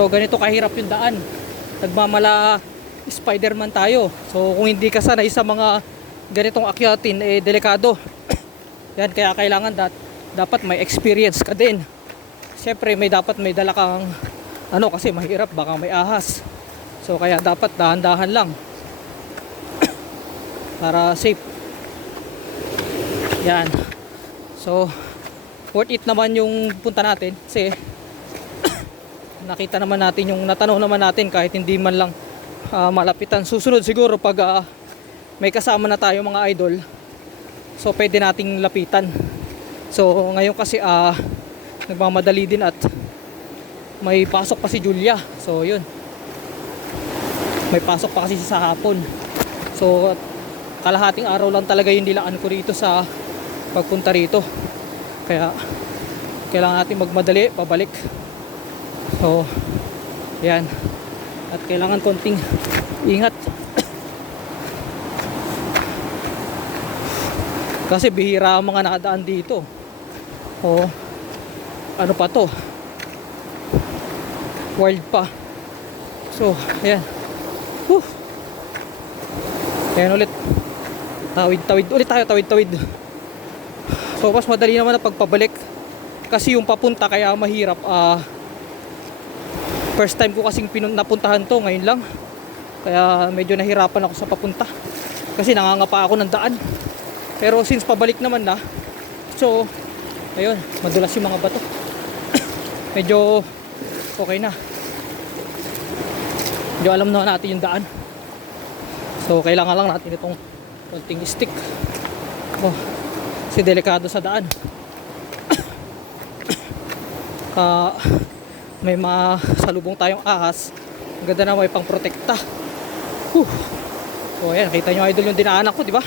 So ganito kahirap yung daan. Nagmamala Spider-Man tayo. So kung hindi ka sanay sa mga ganitong akyatin, eh delikado. Yan, kaya kailangan dapat may experience ka din. Siyempre dapat may dala kang ano, kasi mahirap, baka may ahas. So kaya dapat dahan-dahan lang para safe. Yan. So worth it naman yung punta natin kasi nakita naman natin yung natanaw naman natin kahit hindi man lang malapitan. Susunod siguro pag may kasama na tayo mga idol, so pwede nating lapitan. So ngayon kasi nagmamadali din at may pasok pa si Julia. So yun, may pasok pa kasi sa hapon. So kalahating araw lang talaga yung nilaan ko rito sa pagpunta rito, kaya kailangan natin magmadali pabalik. So yan, at kailangan konting ingat kasi bihira ang mga nakadaan dito. O ano pa to, wild pa. So ayan, ayan ulit, tawid ulit tayo, tawid. So mas madali naman na pagpabalik kasi yung papunta kaya mahirap. First time ko kasing napuntahan to ngayon lang, kaya medyo nahirapan ako sa papunta kasi nangangapa ako ng daan. Pero since pabalik naman na, so ayun, madulas yung mga bato. Medyo okay na, medyo alam na natin yung daan. So kailangan lang natin itong konting stick kasi delikado sa daan. May masalubong tayong ahas, ang ganda na may pang protekta. So ayan, nakita nyo idol yung dinaanan ko, di ba?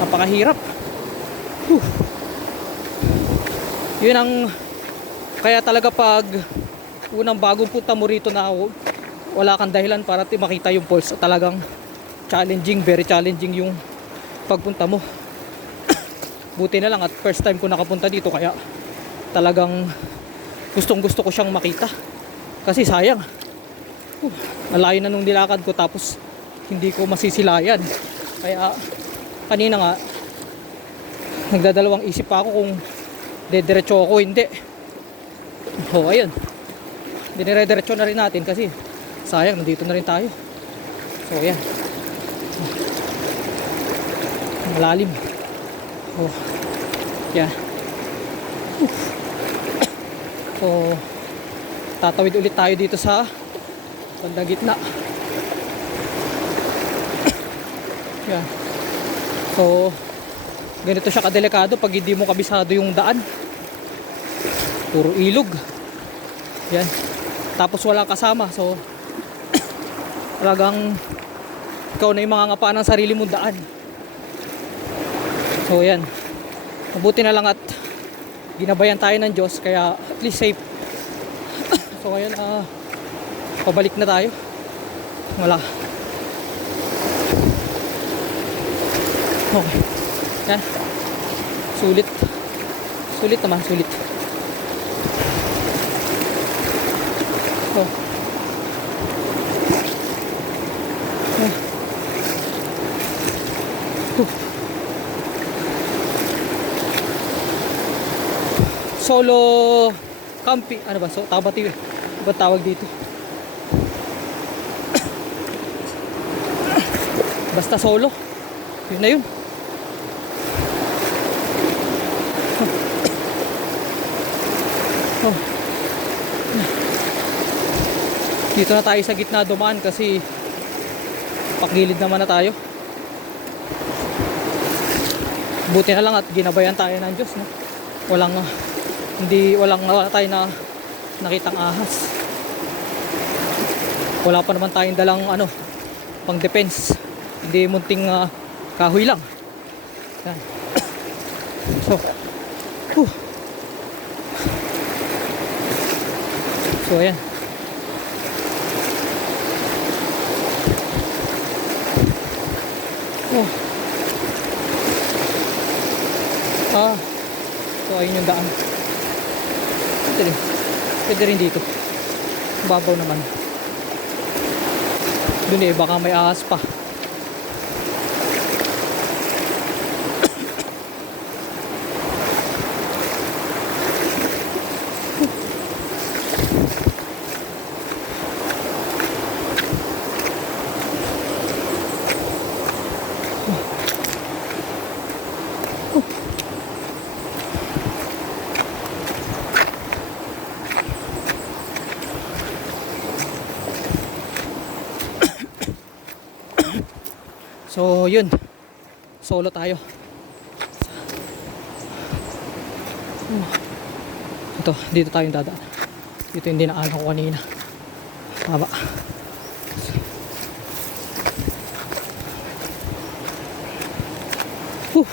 Napakahirap. Yun ang kaya talaga pag unang bagong punta mo rito na wala kang dahilan para makita yung falls, talagang challenging, very challenging yung pagpunta mo. Buti na lang at first time ko nakapunta dito, kaya talagang gustong gusto ko siyang makita kasi sayang, malayo na nung nilakad ko tapos hindi ko masisilayan. Kaya kanina nga nagdadalawang isip pa ako kung dediretso ako hindi. Ayun, dinire-diretso na rin natin kasi sayang, nandito na rin tayo. So ayan, malalim. Yan. So tatawid ulit tayo dito sa bandang gitna. Yan. So ganito siya kadelikado pag hindi mo kabisado yung daan. Puro ilog. Yan. Tapos wala kasama, so talagang ikaw na yung mangangapa ng sarili mong daan. So yan, mabuti na lang at ginabayan tayo ng Diyos, kaya at least safe. So ngayon pabalik na tayo. Wala. Okay. Yan. Sulit. Sulit naman, sulit. Oh. Solo camping, ano ba? So, tabati, ba tawag dito? Basta solo. Yun na yun. Dito na tayo sa gitna dumaan kasi pakgilid naman na tayo. Buti na lang at ginabayan tayo ng Diyos, no? Walang wala tayo na nakitang ahas. Wala pa naman tayong dalang pang defense. Hindi munting kahoy lang. Yan. So ayan. So ayun yung daan. Pwede rin dito. Babaw naman. Dun eh, baka may ahas pa. So yun, solo tayo. Ito, dito tayong dadaan. Dito yung dinaanan ko kanina. Tama. Whew.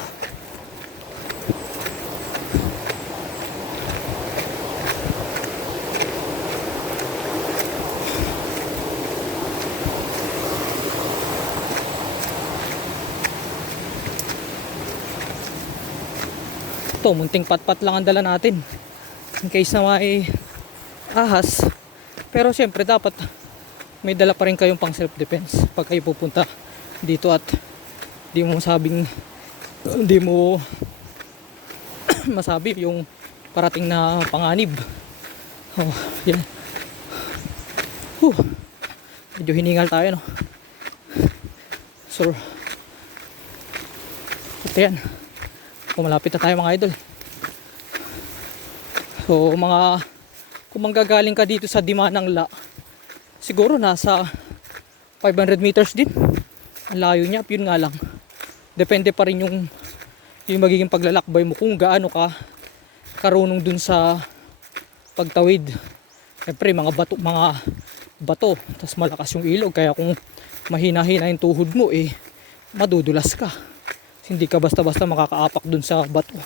Ito, munting pat-pat lang ang dala natin in case na may ahas. Pero syempre dapat may dala pa rin kayong pang self defense pag kayo pupunta dito at di mo masabi yung parating na panganib. Oh, yan. Medyo hiningal tayo, no? So ito yan. Malapit na tayo mga idol. So kung manggagaling ka dito sa Dimanang-La, siguro nasa 500 meters din ang layo niya. Yun nga lang, depende pa rin yung magiging paglalakbay mo kung gaano ka karunong dun sa pagtawid. Siyempre mga bato tas malakas yung ilog, kaya kung mahina-hina yung tuhod mo madudulas ka. Hindi ka basta-basta makakaapak dun sa bato.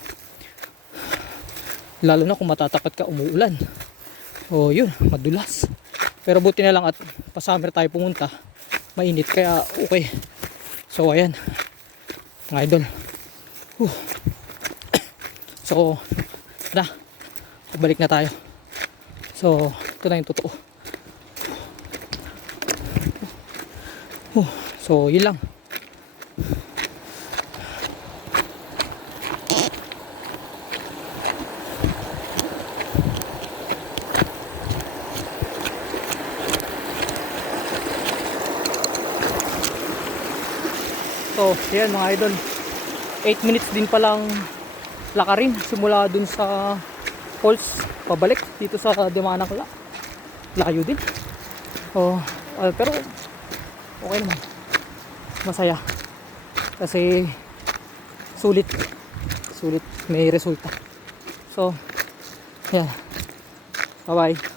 Lalo na kung matatapat ka umuulan. O yun, madulas. Pero buti na lang at pa-summer tayo pumunta. Mainit kaya okay. So ayan, mga idol. So, balik na tayo. So, ito na yung totoo. So, yun lang. So, yan mga idol. 8 minutes din palang lakarin simula dun sa falls pabalik dito sa Dimanang-La. Layo din. Pero okay naman. Masaya. Kasi sulit may resulta. So, yan. Bye-bye.